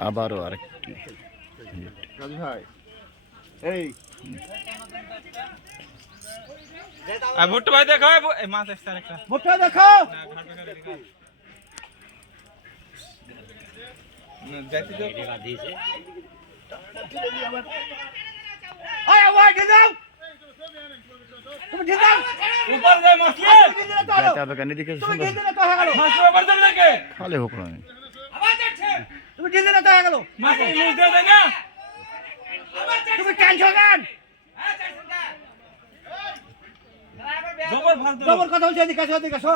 আবারও আরেকটি ভাই এই ভুট্টু ভাই দেখো মাছ আসছে আরেকটা মোটা দেখো যাইতে দাও দিয়েছে আয় আয় গে যাও তুমি গে যাও উপর যায় মাছলে যাইতে হবে কেন এদিকে তুমি সুন্দর গে দিলে তো হয়ে গেল মাছ উপর যায় নাকি খালে হোক না তুমি গে দিলে তো হয়ে গেল মাছ লুজ দিয়ে দেয় না তুমি টেনশন নেন জবর ফাল দাও তোমার কথা হচ্ছে এদিকে আসো এদিকে আসো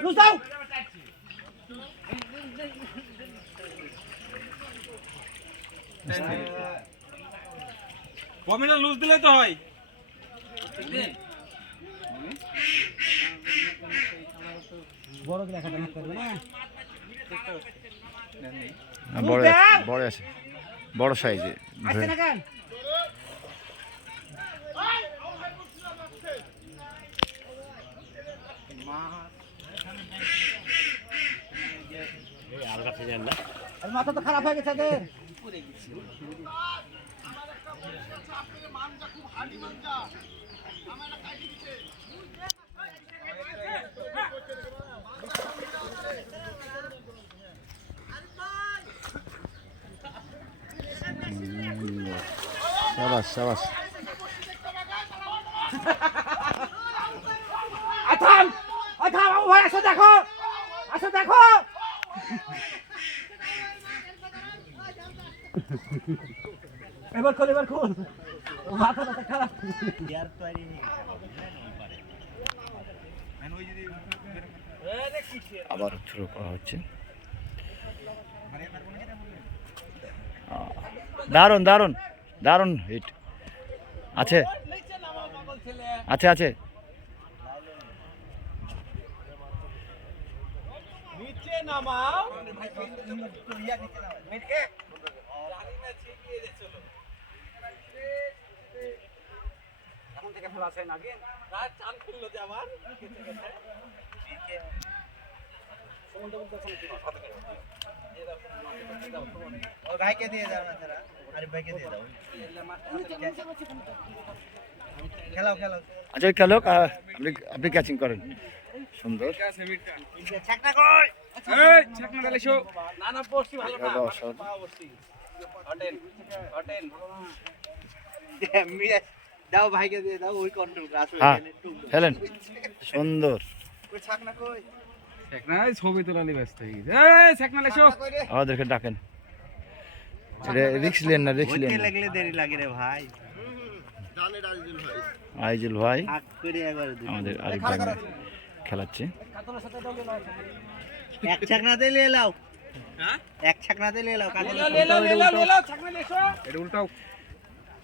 লুজ দাও কমিটা লুজ দিলে তো হয় বড় দিলে খাতা করবে না বড় বড় আছে বড় সাইজে আসছে না কেন আলগা থেকে না আর মাথা তো খারাপ হয়ে গেছে এদের সাবাস সাবাস আথাম আথাম বাবু ভাই আসো দেখো এবার খোল মাথা ব্যথা খারাপ ইয়ার তৈরি নেই আবার শুরু করা হচ্ছে দারুন দারুন দারুন হিট আছে আছে আছে নিচে নামাও এখন থেকে ফেলা আছে নাকি রাত চাল খুললো যে আবার ও ভাইকে দিয়ে দাও না তারা আরে ভাইকে দিয়ে দাও খেলাও আচ্ছা খেলো আপনি আপনি ক্যাচিং করেন সুন্দর ছাকনা কই এই ছাকনা ডালে শো না না বসি ভালো না অসাধারণ। বসি হটেন দাও ভাইকে দিয়ে দাও ওই কন্ট্রোল আসবে হ্যাঁ খেলেন সুন্দর ওই ছাকনা কই ছাকনা ছবি তোলা ব্যস্ত হয়ে গেছে এই ছাকনা লেশো আমাদেরকে ডাকেন রিক্স লেন না রিক্স লেন ওইতে লাগলে দেরি লাগে রে ভাই আইজুল ভাই হাক করে একবার দিন আমাদের আরেক ভাই খেলাচ্ছে এক ছাকনা দিয়ে নিয়ে নাও হ্যাঁ এক ছাকনা দিয়ে নিয়ে নাও কাটলে লেলা ছাকনা লেশো এটা উল্টাও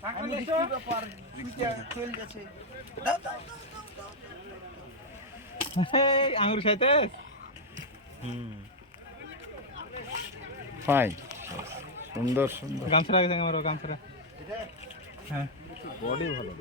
ছাকনা লেশো এই আঙ্গুর খাইতে ফাইন সুন্দর সুন্দর গামছা রাখে আমার গামছা হ্যাঁ বডি ভালো